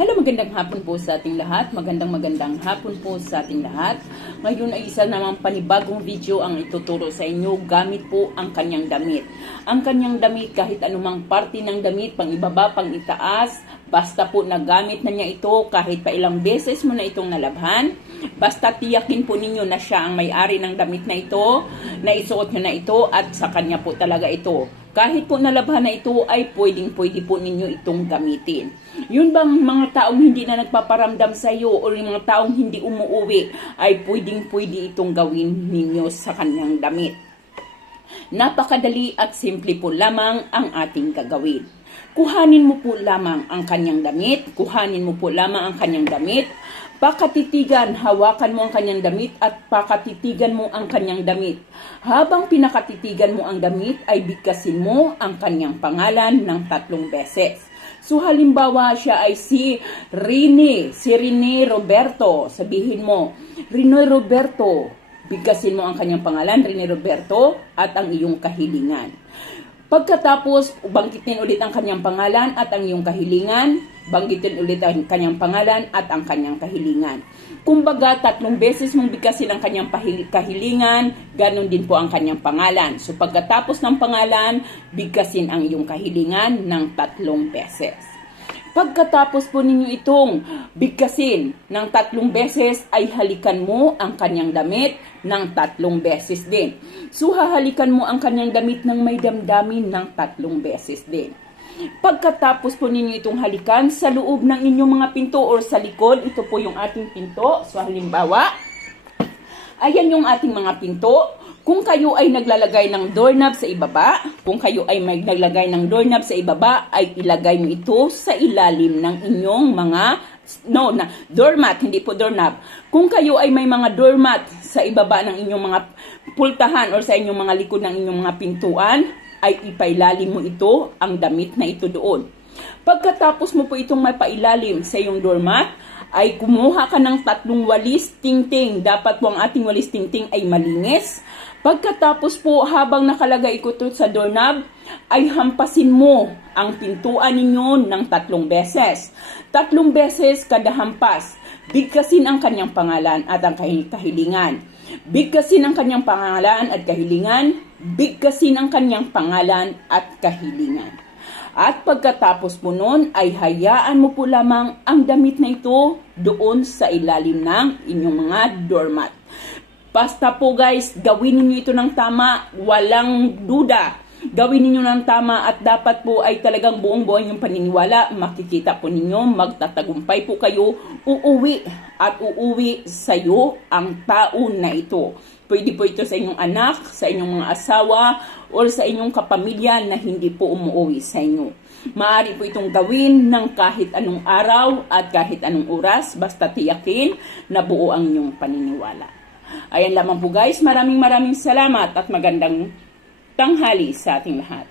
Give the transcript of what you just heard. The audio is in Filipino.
Hello, magandang hapon po sa ating lahat. Magandang magandang hapon po sa ating lahat. Ngayon ay isa namang panibagong video ang ituturo sa inyo gamit po ang kanyang damit. Ang kanyang damit kahit anumang parte ng damit, pang ibaba, pang itaas, basta po nagamit na niya ito kahit pa ilang beses mo na itong nalabhan. Basta tiyakin po ninyo na siya ang may-ari ng damit na ito, na isuot nyo na ito at sa kanya po talaga ito. Kahit po nalabhan na ito ay pwedeng pwede po ninyo itong gamitin. Yun bang mga taong hindi na nagpaparamdam sa iyo o yung mga taong hindi umuuwi ay pwedeng pwede itong gawin ninyo sa kanyang damit. Napakadali at simple po lamang ang ating gagawin. Kuhanin mo po lamang ang kanyang damit, kuhanin mo po lamang ang kanyang damit, pakatitigan, hawakan mo ang kanyang damit at pakatitigan mo ang kanyang damit. Habang pinakatitigan mo ang damit ay bigkasin mo ang kanyang pangalan ng tatlong beses. So halimbawa siya ay si Rene, si Rene Roberto. Sabihin mo, Rene Roberto, bigkasin mo ang kanyang pangalan, Rene Roberto, at ang iyong kahilingan. Pagkatapos, banggitin ulit ang kanyang pangalan at ang iyong kahilingan. Banggitin ulit ang kanyang pangalan at ang kanyang kahilingan. Kumbaga, tatlong beses mong bigkasin ang kanyang kahilingan, ganon din po ang kanyang pangalan. So pagkatapos ng pangalan, bigkasin ang iyong kahilingan ng tatlong beses. Pagkatapos po ninyo itong bigkasin ng tatlong beses ay halikan mo ang kanyang damit ng tatlong beses din. So hahalikan mo ang kanyang damit ng may damdamin ng tatlong beses din. Pagkatapos po ninyo itong halikan sa loob ng inyong mga pinto or sa likod, ito po yung ating pinto. So halimbawa, ayan yung ating mga pinto. Kung kayo ay naglalagay ng doorknob sa ibaba, kung kayo ay may naglagay ng doorknob sa ibaba, ay ilagay mo ito sa ilalim ng inyong mga no, na doormat, hindi po doorknob. Kung kayo ay may mga doormat sa ibaba ng inyong mga pultahan or sa inyong mga likod ng inyong mga pintuan, ay ipailalim mo ito, ang damit na ito doon. Pagkatapos mo po itong mapailalim sa iyong doormat, ay kumuha ka ng tatlong walis tingting. Dapat po ang ating walis tingting ay malinis. Pagkatapos po, habang nakalagay ko sa doorknob, ay hampasin mo ang pintuan ninyo ng tatlong beses. Tatlong beses kada hampas. Bigkasin ang kanyang pangalan at ang kahil- kahilingan. Bigkasin ang kanyang pangalan at kahilingan. Bigkasin ang kanyang pangalan at kahilingan. At pagkatapos po nun ay hayaan mo po lamang ang damit na ito doon sa ilalim ng inyong mga doormat. Basta po guys, gawin niyo ito ng tama, walang duda. Gawin niyo ng tama at dapat po ay talagang buong buhay yung paniniwala. Makikita po ninyo, magtatagumpay po kayo, uuwi at uuwi sa iyo ang taon na ito. Pwede po ito sa inyong anak, sa inyong mga asawa, or sa inyong kapamilya na hindi po umuwi sa inyo. Maaari po itong gawin ng kahit anong araw at kahit anong oras, basta tiyakin na buo ang inyong paniniwala. Ayan lamang po guys, maraming maraming salamat at magandang tanghali sa ating lahat.